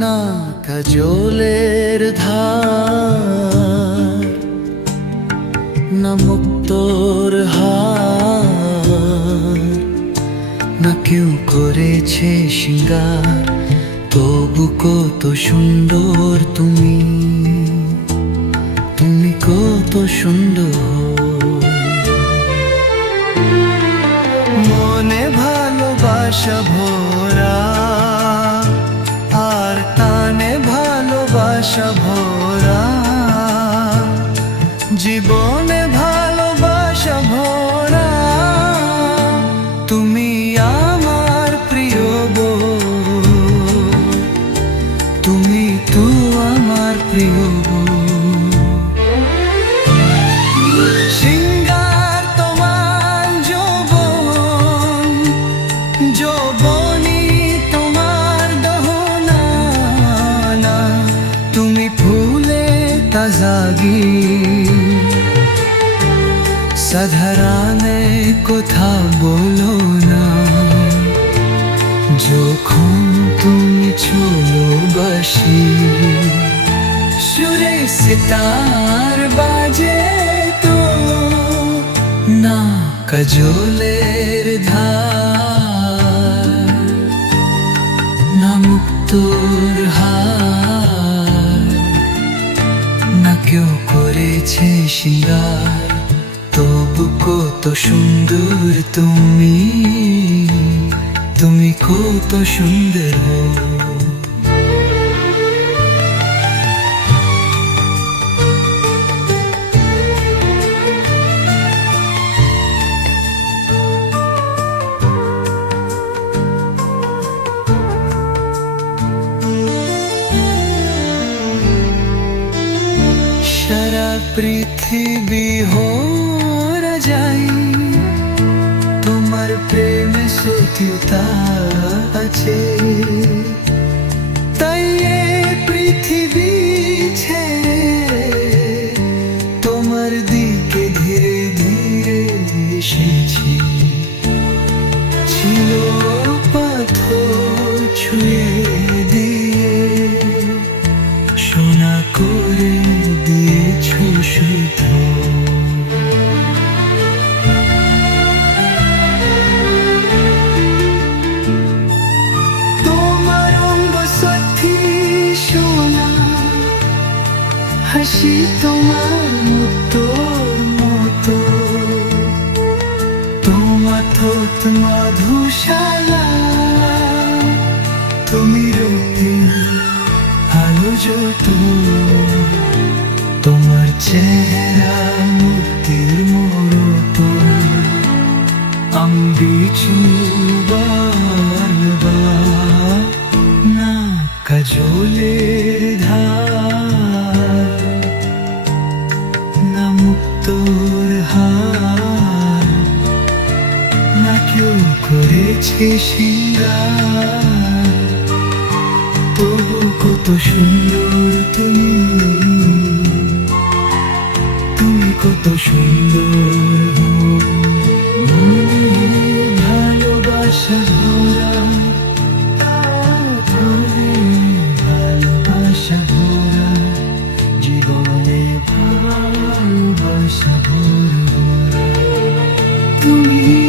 না কাজলের ধার, না মুক্তর হার, না কেউ করেছে সিঙ্গার, তবু কত সুন্দর তুমি তুমি কত সুন্দর। মনে ভালোবাসা ভোর ভালোবাসা ভরা সাধারণে কথা বলো না যখন তুমি ছোলো বাসি সুরে সিতার বাজে তো না কাজলের ধার না মুক্তোর হার না কেউ করেছে সিঙ্গার তবু কত সুন্দর তুমি। তুমি কত সুন্দর। সারা পৃথিবী হোরা যাই। তোমার প্রেমে সত্যতা আছে। তাই পৃথিবী ছেড়ে তোমার দিকে ধীরে ধীরে এসেছি। ছিল হাসি তোমার মতো মতো। তোমার থোত মধুশালা, তুমি রোতে আলো যত তোমার চেহারা মূর্তির মরত। আমি বিছু বালবা না কাজলের থাকে তবু কত সুন্দর তুমি। তুমি কত সুন্দর ভালোবাসা ভরা। ভালোবাসা তুমি